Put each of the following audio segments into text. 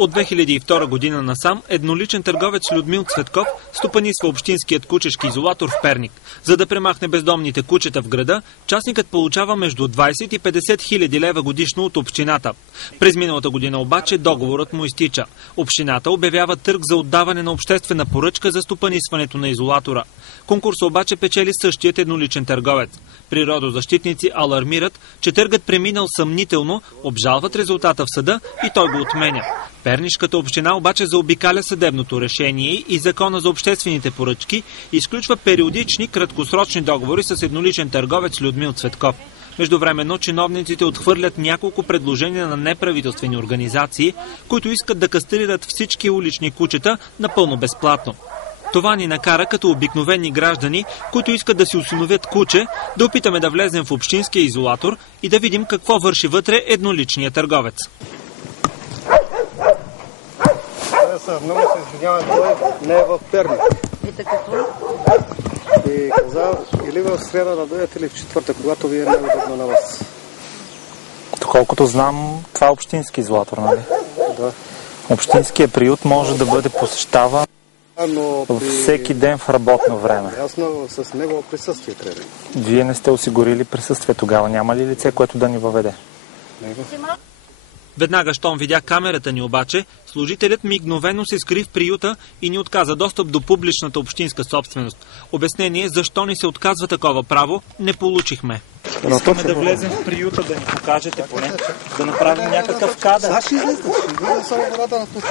От 2002 година насам едноличен търговец Людмил Цветков стопанисва общинският кучешки изолатор в Перник. За да премахне бездомните кучета в града, частникът получава между 20 и 50 хиляди лева годишно от общината. През миналата година обаче договорът му изтича. Общината обявява търг за отдаване на обществена поръчка за стопанисването на изолатора. Конкурса обаче печели същият едноличен търговец. Природозащитници алармират, че търгът преминал съмнително, обжалват резултата в съда и той го отменя. Пернишката община обаче заобикаля съдебното решение и закона за обществените поръчки и изключва периодични краткосрочни договори с едноличен търговец Людмил Цветков. Междувременно чиновниците отхвърлят няколко предложения на неправителствени организации, които искат да кастрират всички улични кучета напълно безплатно. Това ни накара като обикновени граждани, които искат да си осиновят куче, да опитаме да влезем в общинския изолатор и да видим какво върши вътре едноличният търговец. Много се извинявам, той не е в Перник. И каза, или в среда да дойдете, или в четвъртък, когато ви е неудобно на вас. Доколкото знам, това е общински изолатор, нали? Да. Общинският приют може да бъде посещаван всеки ден в работно време. Ясно, с негово присъствие трябва. Вие не сте осигурили присъствие тогава. Няма ли лице, което да ни въведе? Веднага, щом видя камерата ни обаче, служителят мигновено се скри в приюта и ни отказа достъп до публичната общинска собственост. Обяснение защо ни се отказва такова право не получихме. Искаме да влезем в приюта, да ни покажете поне, да направим някакъв кадър. Аз ще излезна, само водата на пусти.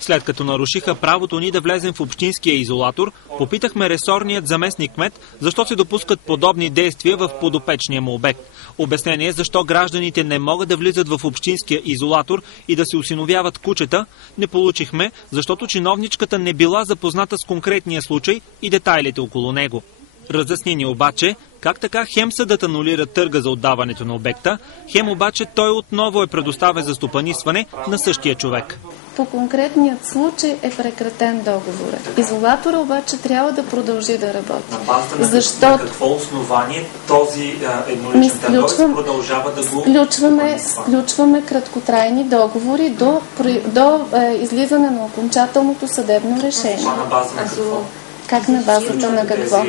След като нарушиха правото ни да влезем в общинския изолатор, попитахме ресорният заместник-кмет защо се допускат подобни действия в подопечния му обект. Обяснение защо гражданите не могат да влизат в общинския изолатор и да се осиновяват кучета не получихме, защото чиновничката не била запозната с конкретния случай и детайлите около него. Разясни ни обаче как така хем съдът анулира търга за отдаването на обекта, хем обаче той отново е предоставен за стопанисване на същия човек. По конкретният случай е прекратен договорът. Изолатора обаче трябва да продължи да работи. На базата на какво основание този едноличен търговец продължава да го Сключваме краткотрайни договори до излизане на окончателното съдебно решение. На база на какво? Как на базата на какво?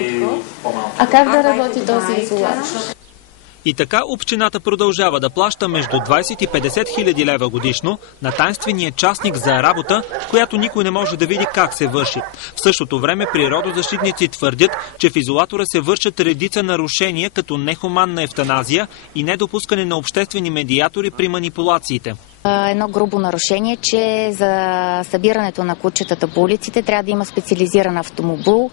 А как да работи този изолатор? И така общината продължава да плаща между 20 и 50 хиляди лева годишно на тайнствения частник за работа, която никой не може да види как се върши. В същото време природозащитници твърдят, че в изолатора се вършат редица нарушения, като нехуманна евтаназия и недопускане на обществени медиатори при манипулациите. Едно грубо нарушение, че за събирането на кучетата по улиците трябва да има специализиран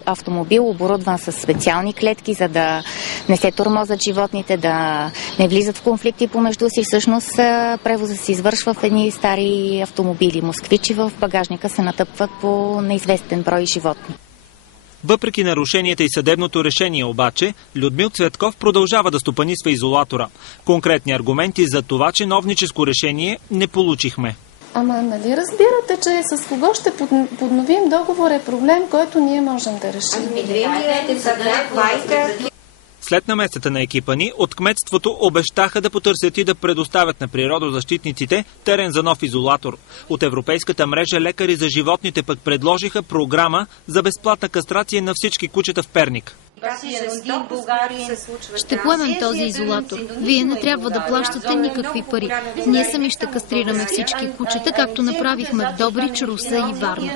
автомобил, оборудван с специални клетки, за да не се тормозят животните, да не влизат в конфликти помежду си. Всъщност превоза се извършва в едни стари автомобили. Москвичи в багажника се натъпват по неизвестен брой животни. Въпреки нарушенията и съдебното решение обаче, Людмил Цветков продължава да стопанисва изолатора. Конкретни аргументи за това чиновническо решение не получихме. Ама нали разбирате, че с кого ще подновим договор е проблем, който ние можем да решим? След намесата на екипа ни, от кметството обещаха да потърсят и да предоставят на природозащитниците терен за нов изолатор. От Европейската мрежа Лекари за животните пък предложиха програма за безплатна кастрация на всички кучета в Перник. Ще поемем този изолатор. Вие не трябва да плащате никакви пари. Ние сами ще кастрираме всички кучета, както направихме в Добрич, Русе и Варна.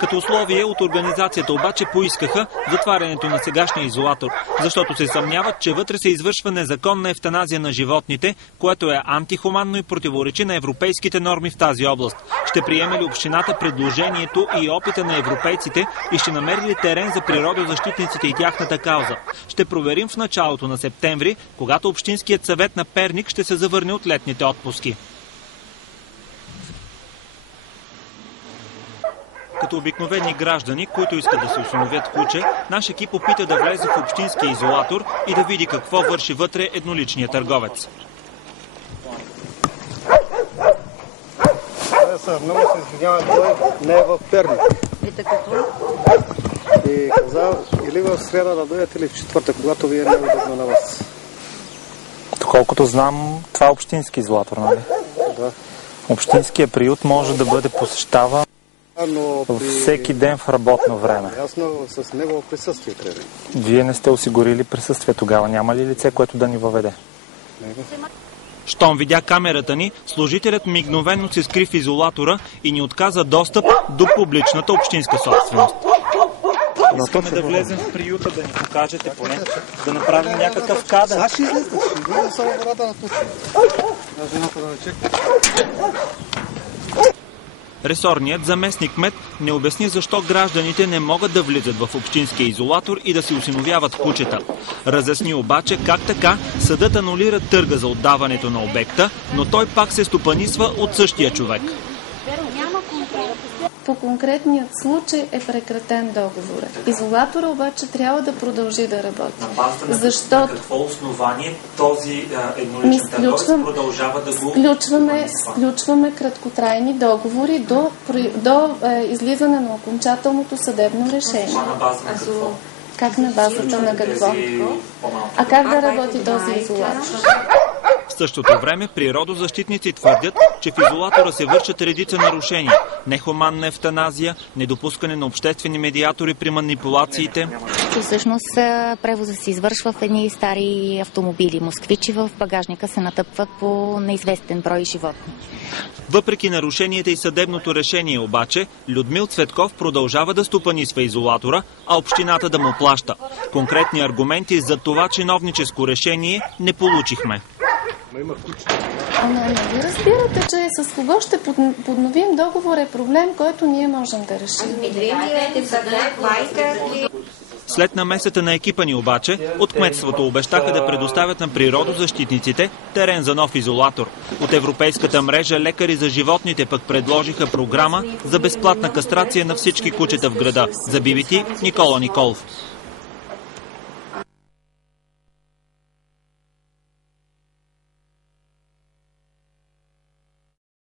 Като условие от организацията обаче поискаха затварянето на сегашния изолатор, защото се съмняват, че вътре се извършва незаконна евтаназия на животните, което е антихуманно и противоречи на европейските норми в тази област. Ще приеме ли общината предложението и опита на европейците и ще намери ли терен за природозащитниците и тяхната кауза? Ще проверим в началото на септември, когато Общинският съвет на Перник ще се завърне от летните отпуски. Като обикновени граждани, които искат да се осиновят куче, наш екип опита да влезе в общинския изолатор и да види какво върши вътре едноличният търговец. Много се извинявам, той не е в Перник. И каза, или в среда да дойдете, или в четвъртък, когато ви е неудобно на вас. Доколкото знам, това е общински изолатор, нали? Да. Общинският приют може да бъде посещаван всеки ден в работно време. Ясно, с негово присъствие трябва. Вие не сте осигурили присъствие тогава. Няма ли лице, което да ни въведе? Щом видя камерата ни, служителят мигновено се скри в изолатора и ни отказа достъп до публичната общинска собственост. Искаме да влезем в приюта, да ни покажете поне, да направим някакъв кадър. Аз ще излезна, само водата на случай. Жената да не чека. Ресорният заместник-кмет не обясни защо гражданите не могат да влизат в общинския изолатор и да си осиновяват кучета. Разясни обаче как така съдът анулира търга за отдаването на обекта, но той пак се стопанисва от същия човек. По конкретният случай е прекратен договорът. Изолатора обаче трябва да продължи да работи. Защото какво основание този едноличен търговец продължава да го... Сключваме краткотрайни договори до излизане на окончателното съдебно решение. На база на какво? Как на базата на какво? А как да работи този изолатор? В същото време природозащитници твърдят, че в изолатора се вършат редица нарушения. Нехуманна евтаназия, недопускане на обществени медиатори при манипулациите. Всъщност превоза се извършва в едни стари автомобили. Москвичи в багажника се натъпват по неизвестен брой животни. Въпреки нарушенията и съдебното решение обаче, Людмил Цветков продължава да стопанисва изолатора, а общината да му плаща. Конкретни аргументи за това чиновническо решение не получихме. Нали разбирате, че с кого ще подновим договор е проблем, който ние можем да решим. След намесата на екипа ни обаче, от кметството обещаха да предоставят на природозащитниците терен за нов изолатор. От Европейската мрежа Лекари за животните пък предложиха програма за безплатна кастрация на всички кучета в града. За BBT Никола Николов.